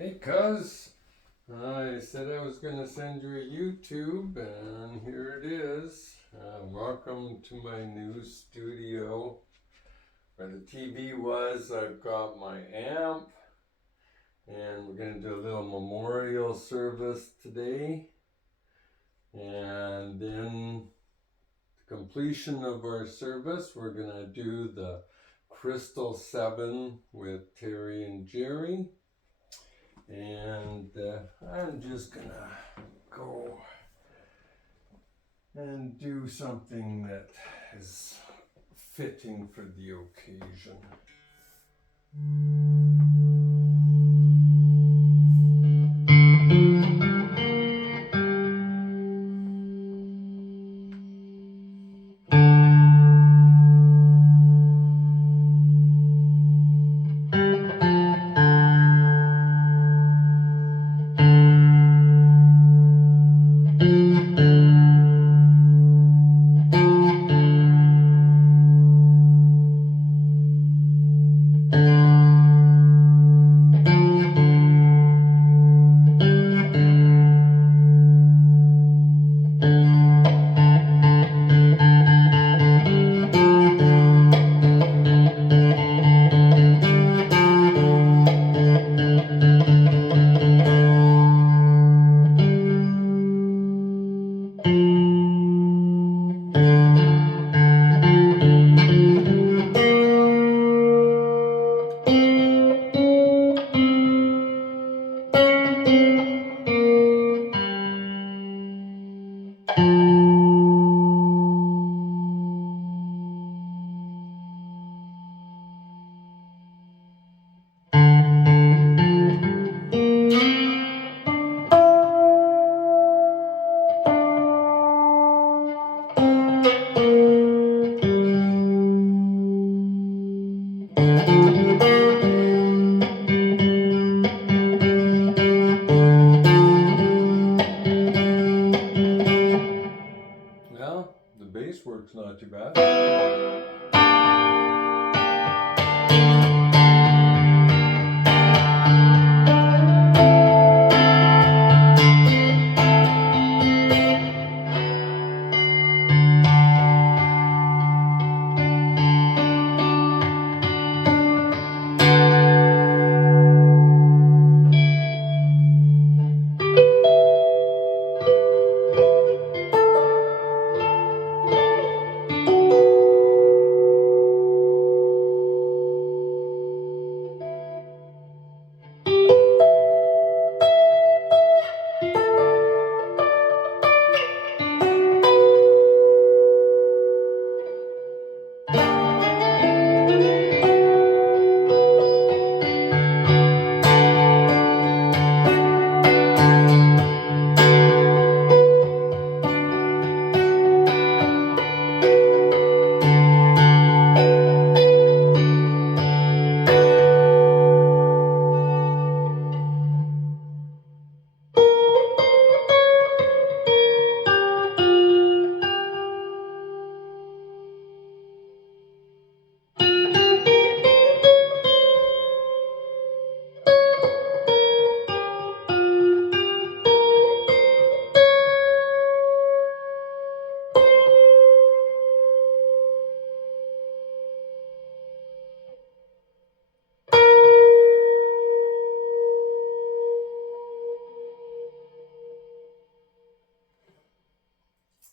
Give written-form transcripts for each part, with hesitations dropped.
Hey, cuz, I said I was going to send you a YouTube, and here it is. Welcome to my new studio. Where the TV was, I've got my amp, and we're going to do a little memorial service today. And then, the completion of our service, we're going to do the Crystal 7 with Terry and Gerry. And I'm just gonna go and do something that is fitting for the occasion. Well, the bass works not too bad.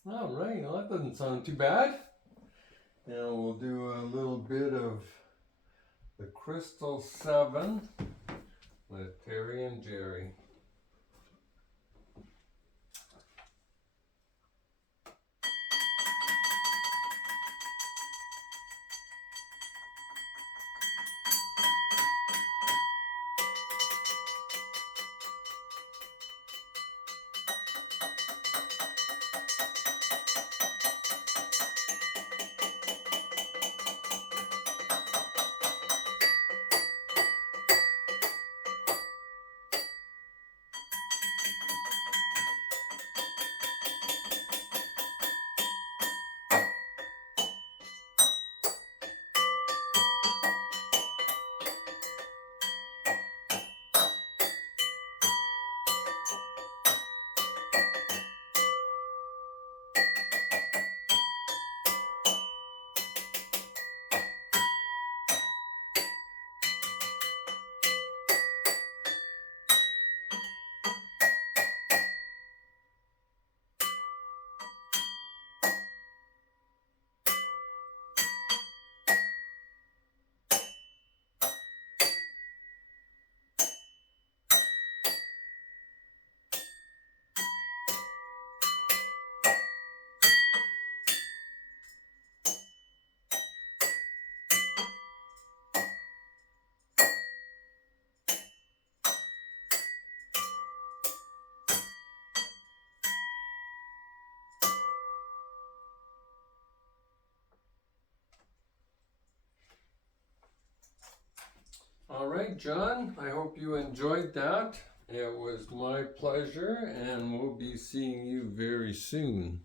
All right, well, that doesn't sound too bad. Now we'll do a little bit of the Crystal 7 with Terry and Gerry. All right, John, I hope you enjoyed that. It was my pleasure, and we'll be seeing you very soon.